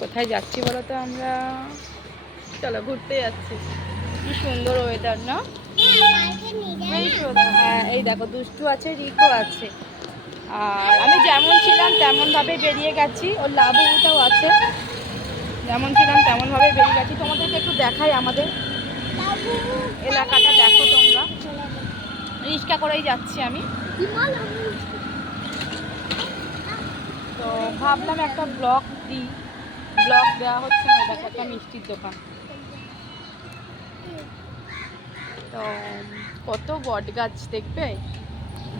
কোথায় যাচ্ছি বলো তো আমরা? চলো ঘুরতে যাচ্ছি। কি সুন্দর ওয়েদার না? হ্যাঁ এই দেখো দুষ্টু আছে রিকো আছে। আর আমি যেমন ছিলাম তেমনভাবে বেরিয়ে গেছি। ওর লাভটাও আছে। যেমন ছিলাম তেমনভাবে বেরিয়ে গেছি। তোমাদেরকে একটু দেখাই আমাদের এলাকাটা দেখো তোমরা। রিক্সা করেই যাচ্ছি আমি। তো ভাবলাম একটা ব্লগ দিই। ব্লগ দেওয়া হচ্ছে না দেখো একটা মিষ্টির দোকান। তো কত বট গাছ দেখবে?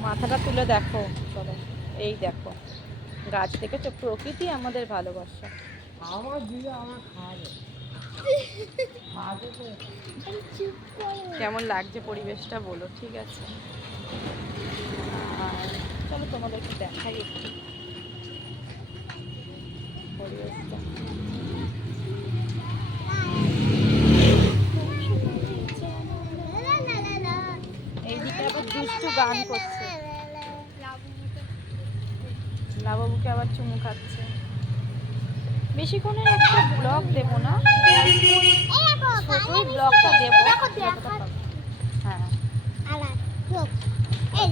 মাথাটা তুলে দেখো চলো। এই দেখো গাছ দেখেছ? প্রকৃতি আমাদের ভালোবাসা। কেমন লাগছে পরিবেশটা বলো ঠিক আছে। আর চলো তোমাদেরকে দেখাই একটু পরিবেশটা এই দিকে আবার দুষ্টু গান করছে লাবাবুকে আবার চুমু খাচ্ছে। বেশিক্ষণের একটা ব্লগ দেবো না। ছোটই ব্লগটা দেবো। হ্যাঁ।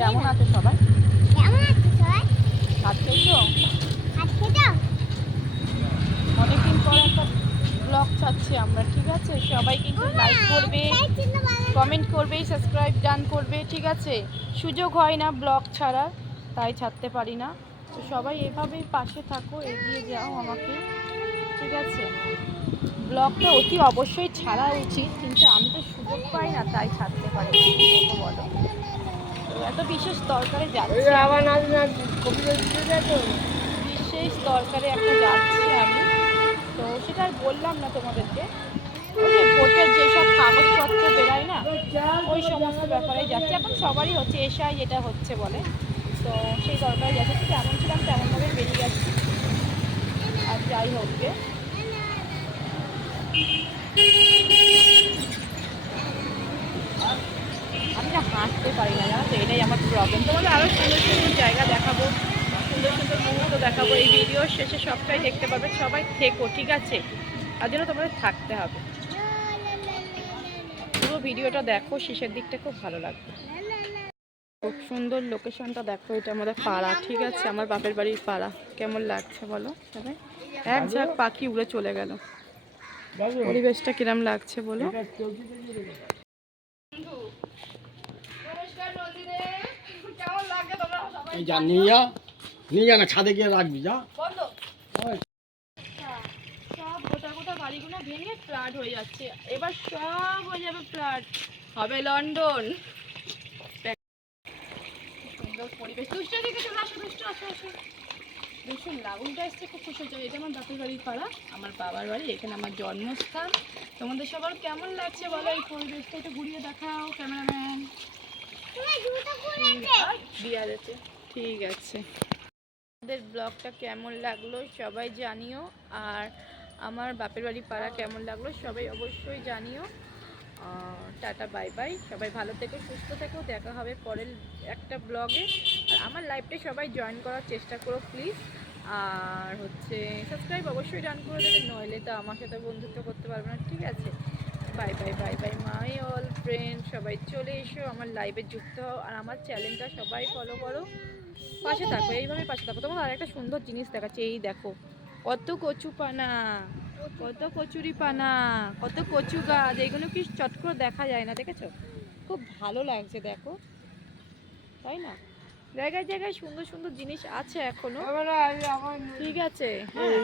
কেমন আছে সবাই? ভাত খেয়েছো? অনেকদিন পর একটা ব্লগ ছাড়ছি আমরা ঠিক আছে? সবাই কিন্তু লাইক করবে কমেন্ট করবে সাবস্ক্রাইব ডান করবে ঠিক আছে? সুযোগ হয় না ব্লগ ছাড়া তাই ছাড়তে পারি না। তো সবাই এভাবেই পাশে থাকো এগিয়ে যাও আমাকে। ঠিক আছে? ব্লগটা অতি অবশ্যই ছাড়া উচিত কিন্তু আমি তো সুযোগ পাই না তাই ছাড়তে পারি বলো? এত বিশেষ দরকারে যাচ্ছি বিশেষ দরকারে একটা যাচ্ছি আমি। তো সেটা আর বললাম না তোমাদেরকে। ভোটের যেসব কাগজপত্র বেরায় না ওই সমস্ত ব্যাপারে যাচ্ছে। এখন সবারই হচ্ছে এসআই যেটা হচ্ছে বলে। তো সেই দরকারে যাচ্ছে তো যেমন ছিলাম তেমনভাবে বেরিয়ে যাচ্ছি আর যাই হোক আমি না হাঁটতে পারি না, জানো তো? এটাই আমার প্রবলেম তোমাদের আরও সুন্দর সুন্দর জায়গা দেখাবো, সুন্দর সুন্দর মুহূর্ত দেখাবো। এই ভিডিওর শেষে সবটাই দেখতে পাবে। সবাই থেকো, ঠিক আছে? তার জন্য তোমাদের থাকতে হবে। পুরো ভিডিওটা দেখো, শেষের দিকটা খুব ভালো লাগবে। খুব সুন্দর লোকেশনটা দেখো এটা আমাদের পাড়া ঠিক আছে? আমার বাপের বাড়ির পাড়া। কেমন লাগছে বলো এক ঝাঁক পাখি উড়ে চলে গেল। পরিবেশটা কিরম লাগছে বলো? যা নিয়ে যা। নিয়ে যা না ছাদে গিয়ে রাখবি যা। সব গোটা গোটা বাড়িগুলো ভেঙে ফ্ল্যাট হয়ে যাচ্ছে। এবার সব হয়ে যাবে ফ্ল্যাট হবে লন্ডন। সুন্দর পরিবেশ। দুষ্ট দিকে চলে আসো দুষ্ট আসো আসো। দুষ্ট লাগুনটা এসছে খুব খুশি হচ্ছে। এটা আমার বাপের বাড়ির পাড়া আমার বাবার বাড়ি এখানে আমার জন্মস্থান। তোমাদের সবার কেমন লাগছে বলো এই পরিবেশটা? একটু ঘুরিয়ে দেখাও ক্যামেরাম্যান। বিয়ার আছে ঠিক আছে। আমাদের ব্লগটা কেমন লাগল সবাই জানিও। আর আমার বাপের বাড়ি পাড়া কেমন লাগল সবাই অবশ্যই জানিও। Tata, bye bye. সবাই ভালো থেকো, সুস্থ থেকো। দেখা হবে পরের একটা ব্লগে আর আমার লাইভটা সবাই জয়েন করার চেষ্টা করো প্লিজ আর হচ্ছে সাবস্ক্রাইব অবশ্যই ডান করে দেবে, নইলে তো আমার সাথে বন্ধুত্ব করতে পারবে না। ঠিক আছে? Bye bye bye bye my all friend সবাই চলে এসো, আমার লাইভে যুক্ত হও। আর আমার চ্যানেলটা সবাই ফলো করো। পাশে থাকো এইভাবে পাশে থাকো। তোমার আরেকটা সুন্দর জিনিস দেখাচ্ছে, এই দেখো। কত কচু পানা কত কচুরি পানা কত কচু গাছ এইগুলো কি চট করে দেখা যায় না দেখেছ? খুব ভালো লাগছে দেখো। তাই না? জায়গায় জায়গায় সুন্দর সুন্দর জিনিস আছে এখনও। ঠিক আছে হ্যাঁ।